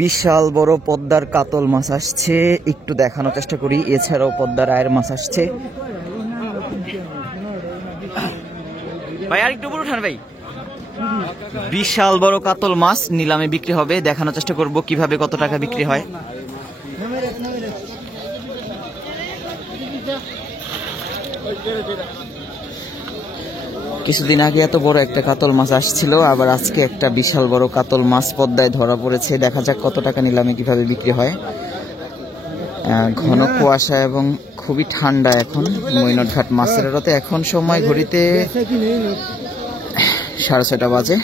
বিশাল বড় পদ্মার কাতল মাছ আসছে, একটু দেখানোর চেষ্টা করি। এছাড়াও পদ্মার আয়ের মাছ আসছে। ভাই আর একটু উপরে উঠান ভাই। বিশাল বড় কাতল মাছ নিলামে বিক্রি হবে, দেখানোর চেষ্টা করব কিভাবে কত টাকা বিক্রি হয়। কিছুদিন আগে এত বড় একটা কাতল মাছ আসছিল, আবার আজকে একটা বিশাল বড় কাতল মাছ পদ্মায় ধরা পড়েছে। দেখা যাক কত টাকা নিলামে কিভাবে বিক্রি হয়। ঘন কুয়াশা এবং খুবই ঠান্ডা এখন মৈনটঘাট মাছের আড়তে। এখন সময় ঘড়িতে 6:30 বাজে।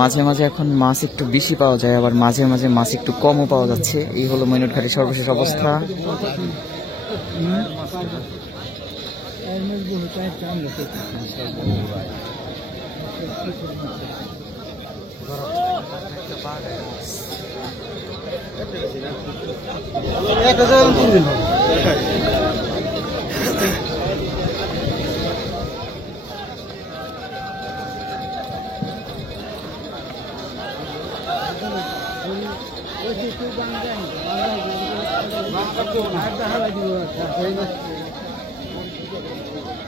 মাঝে মাঝে এখন মাছ একটু বেশি পাওয়া যায়, আবার মাঝে মাঝে মাছ একটু কমও পাওয়া যাচ্ছে। এই হলো মৈনটঘাটের সর্বশেষ অবস্থা।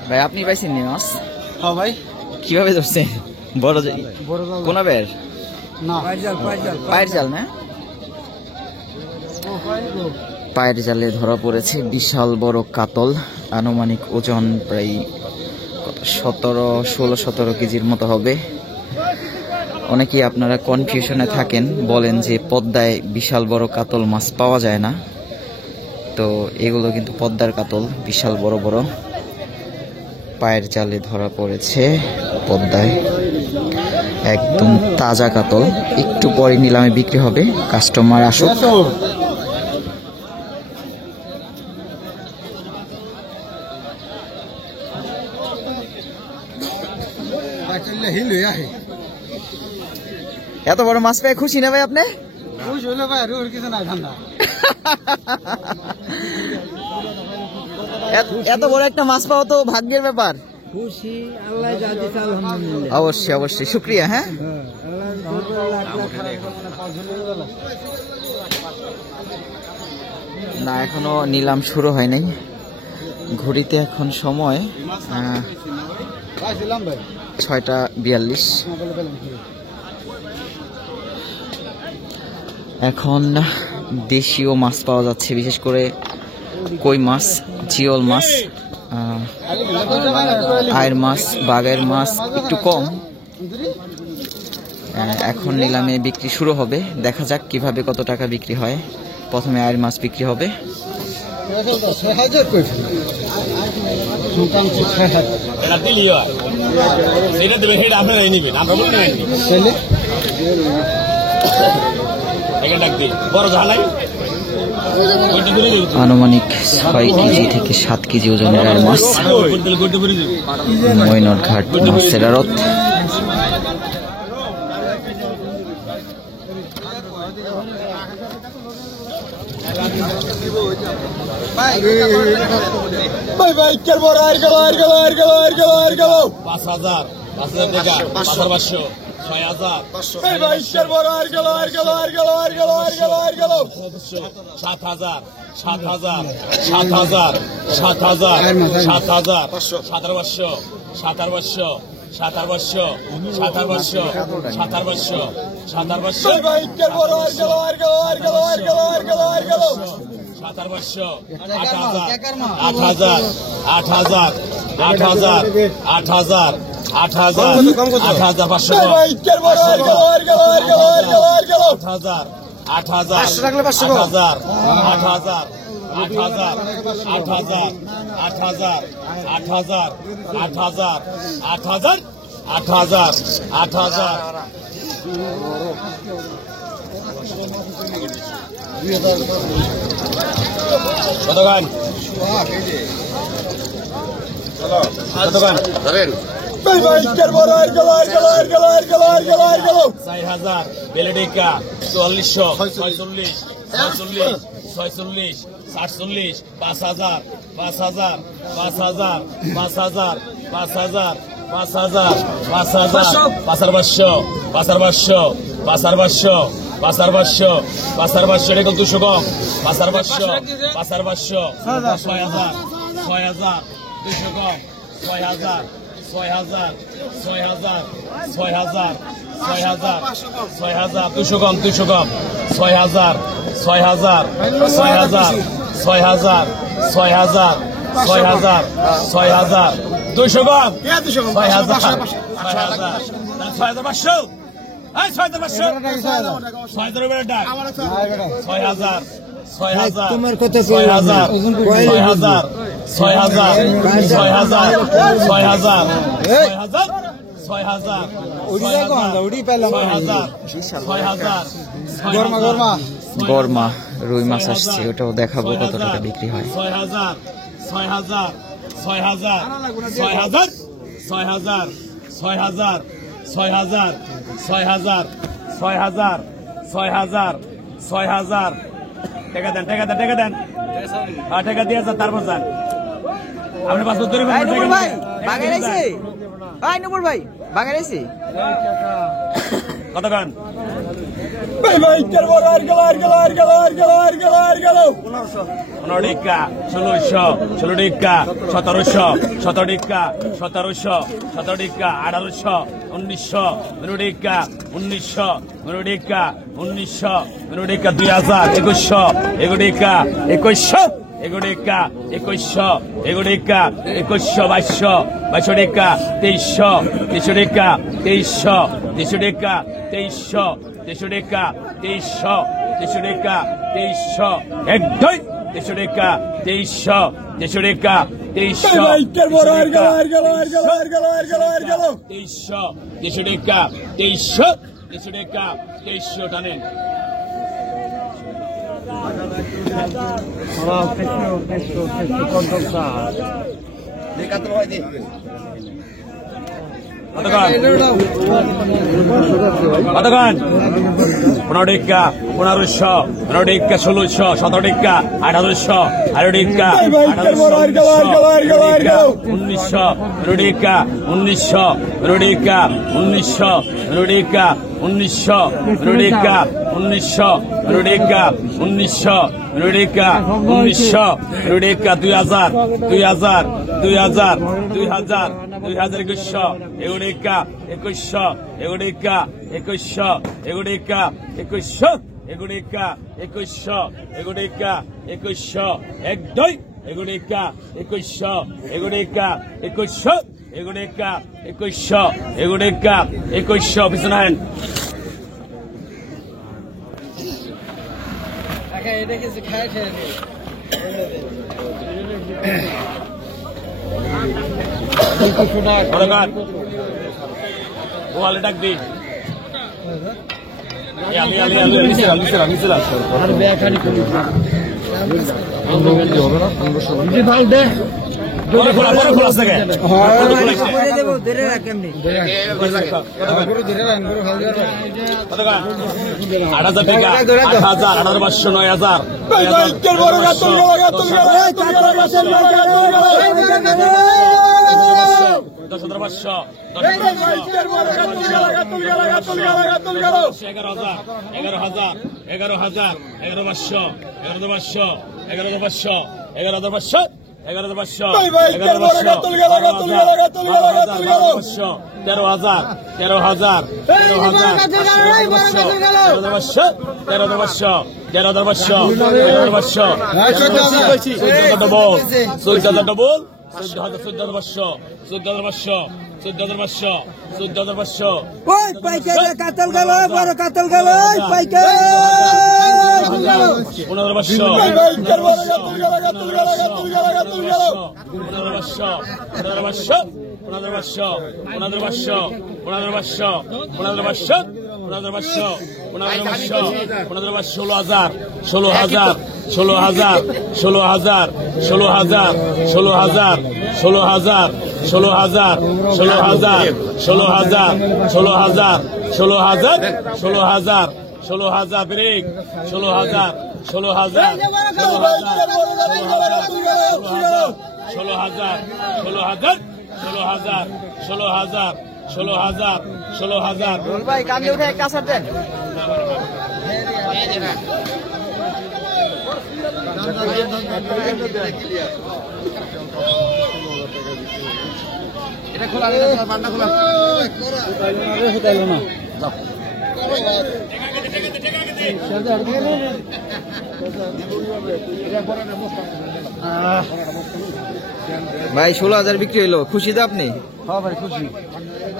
ভাই আপনি পাইছেন নি মাছ? হ্যাঁ ভাই। কিভাবে ধরছেন? বড় কোন বের? না, পায়ের জাল না? পায়ের জালে ধরা পড়েছে বিশাল বড় কাতল। আনুমানিক ওজন প্রায় 16-17 কেজির মতো হবে। অনেকেই আপনারা কনফিউশনে থাকেন, বলেন যে পদ্মায় বিশাল বড় কাতল মাছ পাওয়া যায় না। তো এগুলো কিন্তু পদ্মার কাতল, বিশাল বড় বড় পায়ের জালে ধরা পড়েছে পদ্মায়। একদম তাজা কাতল, একটু পরে নিলামে বিক্রি হবে। কাস্টমার আসুক। এত বড় মাছ পেয়ে খুশি না ভাই আপনি? এত বড় একটা মাছ পাওয়া তো ভাগ্যের ব্যাপার। অবশ্যই অবশ্যই, শুক্রিয়া। হ্যাঁ, না এখনো নিলাম শুরু হয় নাই। ঘড়িতে এখন সময় 6:42। এখন দেশীয় মাছ পাওয়া যাচ্ছে, বিশেষ করে কই মাছ, জিওল মাছ, আয়ের মাছ, বাগের মাছ একটু কম। এখন নিলামে বিক্রি শুরু হবে, দেখা যাক কিভাবে কত টাকা বিক্রি হয়। প্রথমে আয়ের মাছ বিক্রি হবে। আনুমানিক 6 কেজি থেকে 7 কেজি ওজনের আয়ের মাছ, মৈনটঘাট মাছের আড়ত। বেলেডিকা 4446 46 47 5000 5000 5000 5000 5000 5000 5000 5000 5000 5000 5000 5000 পাঁচার 500 পাঁচার 500 এটা 200 কম পাঁচার 500 পাঁচার 500 6000 6000 200 কম 6000 6000 6000 6000 6000 6000 200 কম 200 কম 6000 6000 6000 6000 6000 6000 6000 200 কম 6000 6500 এই 6500 6000 এর ডাক 6000 6000 তোমার কত 6000 6000 6000 6000 6000 6000 গরমা রুই মাছ আসছে, ওটাও দেখাবো কত টাকা বিক্রি হয়। 6000 6000 6000 6000 6000 6000 6000 6000 6000 6000 6000 টাকা দেন টাকা দেন টাকা দেন টাকা দিয়ে যান তারপর যান আপনি 500 ধরে ভাই বাগাইছে ভাই নবর ভাই বাগাইছে কত গান পনেরো টিকা 1600 16 টিকা 1700 17 টিকা 1700 17 টিকা 1800 1900 19 টিকা 1900 19 টিকা 1900 19 টিকা 2000 2100 21 টিকা 2100 এগুড়িকা 2100 এগুড়িকা 2100 2200 টিকা 2300 2300 টিকা 2300 2300 টিকা 2300 2300 টিকা 2300 2300 টিকা 2300 এক দুই 2300 টিকা 2300 2300 টিকা 2300 2300 টিকা 2300 টিকা 2300 টানেন কতক্ষণ 15 টিকা 1500 15 টিকা 1600 17 টিকা 1800 18 টিকা 1900 19 টিকা 1900 19 টিকা 1900 19 টিকা 1900 19 টিকা 1900 19 টিকা 1900 19 টিকা 1900 19 টিকা 2000 2000 2000 2000 2100 এগুড়িকা 2100 এগুড়িকা 2100 এগুড়িকা 2100 এগুড়িকা 2100 এগুড়িকা 2100 এক দুই এগুড়িকা 2100 এগুড়িকা 2100 এগুড়িকা 2100 এগুড়িকা 2100 পিছনে আইন এটা কিছু খায় গোয়ালে ডাক দিন আট হাজার টাকা 8,000 18,500 9,000 10,500 11,000 11,500 11,500 11,500 11,500 11,500 13,000 13,000 ডবল 14,500 14,500 14,500 14,500 ওই পাইকার কাতল গেল বড় কাতল গেল ওই পাইকার 15,500 16,000 ব্রেক 16,000 16,000 ভাই কান্দে উঠে কাছে দেন ভাই 16,000 বিক্রি হইলো, খুশি তো আপনি? হ্যাঁ ভাই খুশি,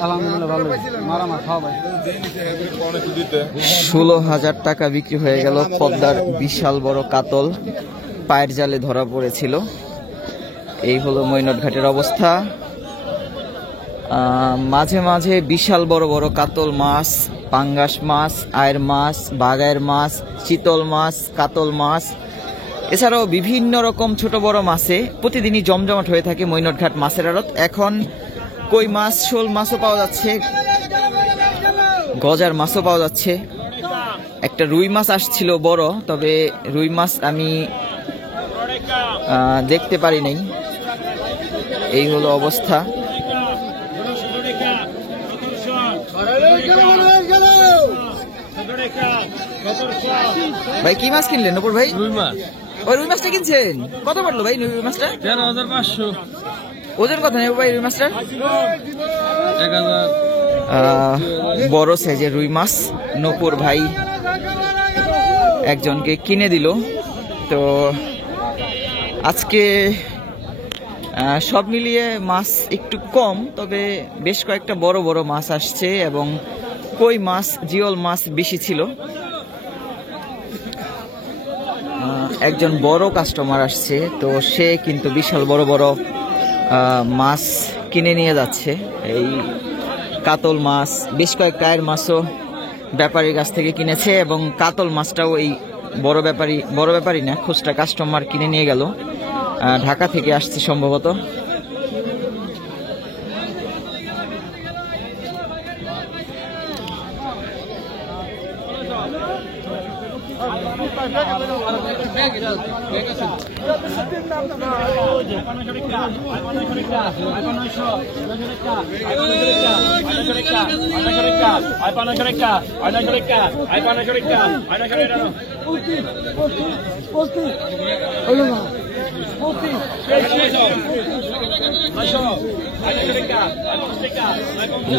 আলহামদুলিল্লাহ ভালো, মারামার খাওয়া ভাই। 16,000 টাকা বিক্রি হয়ে গেল পদ্মার বিশাল বড় কাতল, পায়ের জালে ধরা পড়েছিল। এই হলো মৈনট ঘাটের অবস্থা। মাঝে মাঝে বিশাল বড় বড় কাতল মাছ, পাঙ্গাস মাছ, আয়ের মাছ, বাগায়ের মাছ, চিতল মাছ, কাতল মাছ, এছাড়াও বিভিন্ন রকম ছোট বড় মাছে প্রতিদিনই জমজমাট হয়ে থাকে মৈনট ঘাট মাছের আড়ত। এখন কই মাছ, শোল মাছও পাওয়া যাচ্ছে, গজার মাছও পাওয়া যাচ্ছে। একটা রুই মাছ আসছিল বড়, তবে রুই মাছ আমি দেখতে পারি নাই। এই হলো অবস্থা। ভাই কি মাছ কিনলেন নপুর ভাই? রুই মাছ ওই রুই মাছটা কিনছেন? কত পড়লো ভাই রুই মাছটা? 13,500। ওজন কত নেব ভাই রুই মাছটা? 1,000। বড় সাইজের রুই মাছ নপুর ভাই একজনকে কিনে দিল। তো আজকে সব মিলিয়ে মাছ একটু কম, তবে বেশ কয়েকটা বড় বড় মাছ আসছে এবং কই মাছ, জিওল মাছ বেশি ছিল। একজন বড় কাস্টমার আসছে, তো সে কিন্তু বিশাল বড় বড় মাছ কিনে নিয়ে যাচ্ছে। এই কাতল মাছ, বেশ কয়েক কায়ের মাছও ব্যাপারীর কাছ থেকে কিনেছে এবং কাতল মাছটাও এই বড় ব্যাপারী না, খুচরা কাস্টমার কিনে নিয়ে গেল। ঢাকা থেকে আসছে সম্ভবত।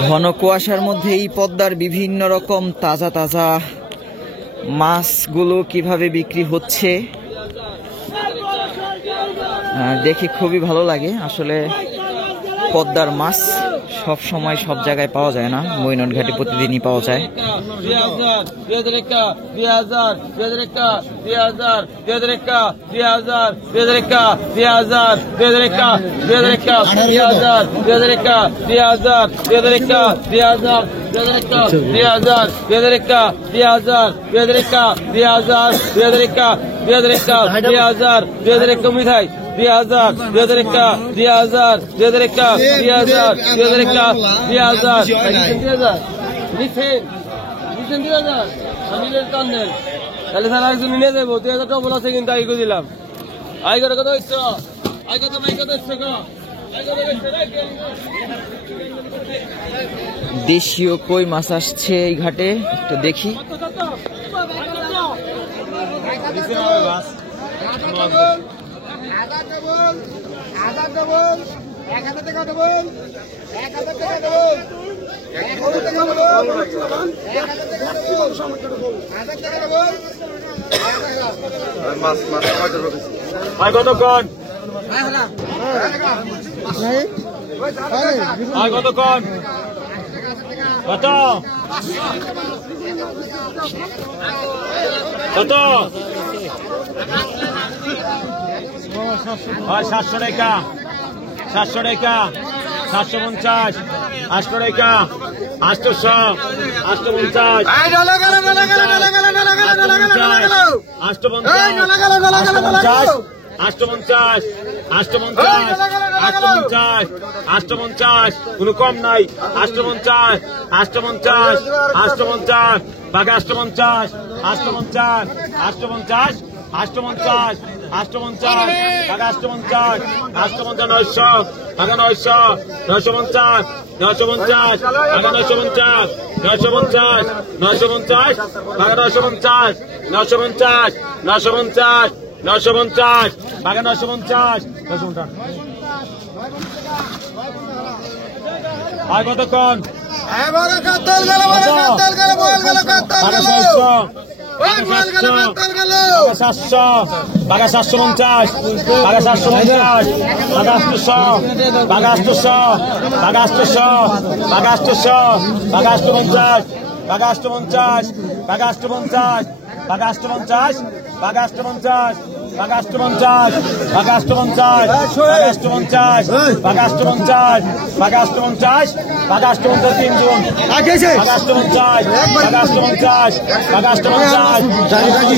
ঘন কুয়াশার মধ্যে এই পদ্মার বিভিন্ন রকম তাজা তাজা মাছগুলো কিভাবে বিক্রি হচ্ছে দেখে খুবই ভালো লাগে। আসলে পদ্মার মাছ সব সময় সব জায়গায় পাওয়া যায় না, মৈনট ঘাটে প্রতিদিনই পাওয়া যায়। 2,000 কিন্তু আগে দিলাম। আগে কত হচ্ছে? দেশীয় কই মাছ আসছে এই ঘাটে, তো দেখি। কতক্ষণ? কতক্ষণ? কত কত? 700 টাকা, 700 টাকা, 750, 800 টাকা, 800, 850, 850, কোনো কম নাই। 850, 850, 850, বাকি 850, 850, 850, 850 850 টাকা 850 850 900 টাকা 900 950 950 টাকা 950 950 950 টাকা 950 950 950 950 টাকা 950 950 আর কতক্ষণ বড় কাতল গেল, বড় কাতল গেল, বল গেল, কাতল গেল, বল গেল, কাতল গেল। 700 টাকা 750 টাকা 750 টাকা 800 টাকা 800 টাকা 800 টাকা 800 টাকা 850 টাকা 850 টাকা 850 টাকা 850 টাকা 850 টাকা 850 টাকা 850 টাকা 850 টাকা 850 টাকা 850 টাকা 850 তিনজন টাকা 850 টাকা 850 টাকা 850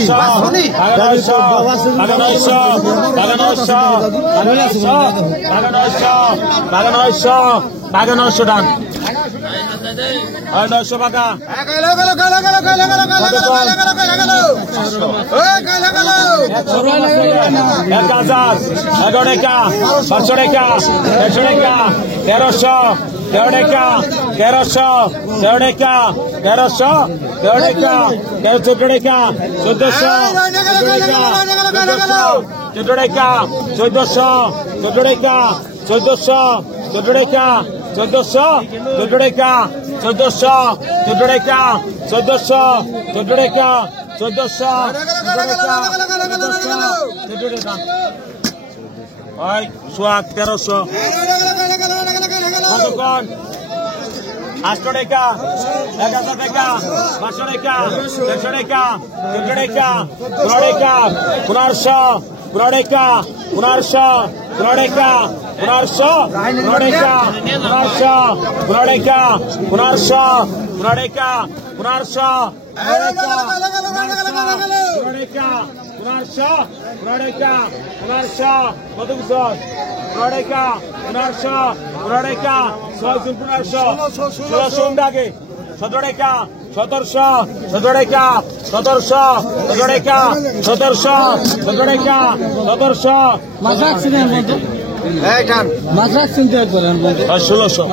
টাকা 900 টাকা 900 টাকা 900 টাকা 900 টাকা 900 টাকা 900 টাকা 900 টাকা গেল, গেল, গেল, গেল, গেল, গেল, গেল, গেল, গেল, গেল, গেল, গেল। গেল, গেল। 1000 11 টাকা 500 টাকা 150 টাকা 1300 13 টাকা 1300 13 টাকা 1300 13 টাকা 14 টাকা 1400 14 টাকা 1400 14 টাকা 1400 14 টাকা 1400 14 টাকা 1400 14 টাকা 1400 14 টাকা 1400 ওই সোয়াগ 1300 কতক্ষণ 800 টাকা 1000 টাকা 500 টাকা 150 টাকা 200 টাকা 3 টাকা 1500 15 টাকা 1500 15 টাকা 1500 15 টাকা 1500 15 টাকা 1500 15 টাকা 1500 কত কিছু 15 টাকা 1500 15 টাকা 6 1600 আগে 17 টাকা 1700 17 টাকা 1700 17 টাকা 1700 17 টাকা 1700 মাছরাক সিনের মধ্যে মাছরাক চিনতে পারেন 1600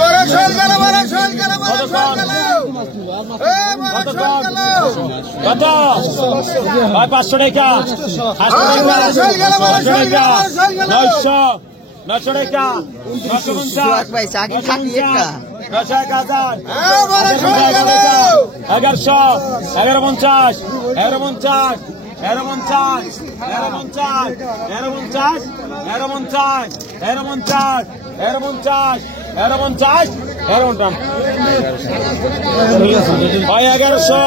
বড় শোল গেল, বড় শোল গেল, বড় শোল গেল। বড় শোল গেল। কত 500 টাকা 800 টাকা 900 টাকা 900 টাকা 950 ভাই চাকরি খাটি একটা 1000 বড় শোল গেল। 1100 1150 1150 1150 1150 1150 1150 1150 1150 1150 1150 ভাই 1100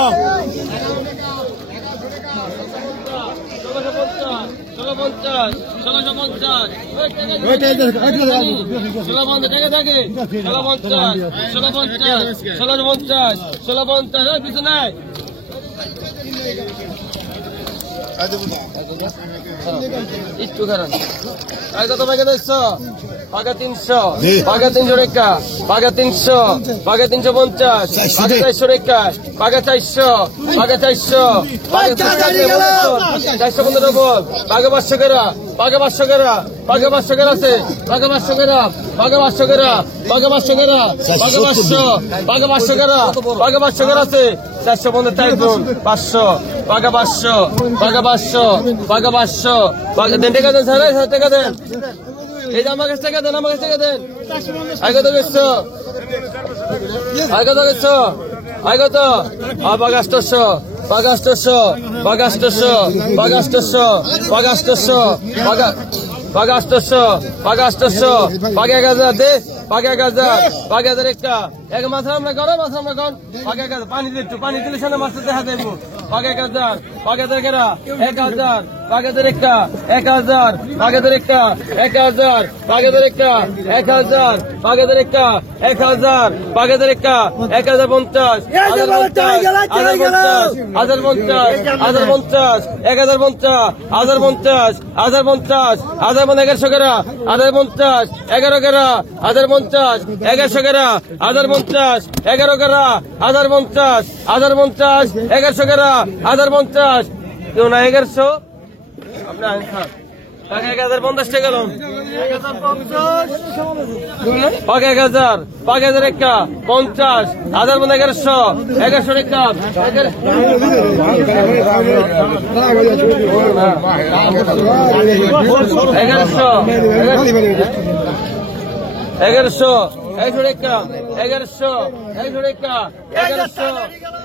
একটু খারাপ কত টাকা দিচ্ছ পাকা 300 পাকা 300 টাকা পাকা 300 পাকা 350 পাকা 400 টাকা পাকা 400 পাকা 400 পাকা 415 ডবল পাকা 500 করা পাকা 500 করা পাকা 500 করা আছে পাকা 500 করা পাকা 500 করা পাকা 500 করা পাকা 500 পাকা 500 করা পাকা 500 করা আছে 415 টাকা 500 পাকা 500 পাকা 500 পাকা 500 পাকা দেন টাকা দেন স্যার টাকা দেন এই যে আমার কাছে টাকা দেন আমার কাছে টাকা দেন আগে কত বেচছো আগে কত বেচছো আগে কত পাকা 800 পাকা 800 পাকা 800 পাকা 800 পাকা 800 পাকা পাকা 800 পাকা 800 পাকা 1000 দে পাকা 1000 পাকা 1000 একটা এক মাছ আমরা করো মাছ আমরা কোন পাকা 1000 পানি দে একটু পানি দিলে সামনে মাছ দেখা দেবো পাকা 1000 পাকা 1000 1000 পাকে দুরেক্কা 1000 পাকে দুরেক্কা 1000 পাকে দুরেক্কা 1000 পাকে দুরেক্কা 1000 পাকে দুরেক্কা 1050 কেউ না 1100 আপনি আইন খান টাকা 1050 টাকা গেল 1050 পাকে 1000 পাকে 50 1000 বন্ধ 1100 টাকা 1100 টাকা 1100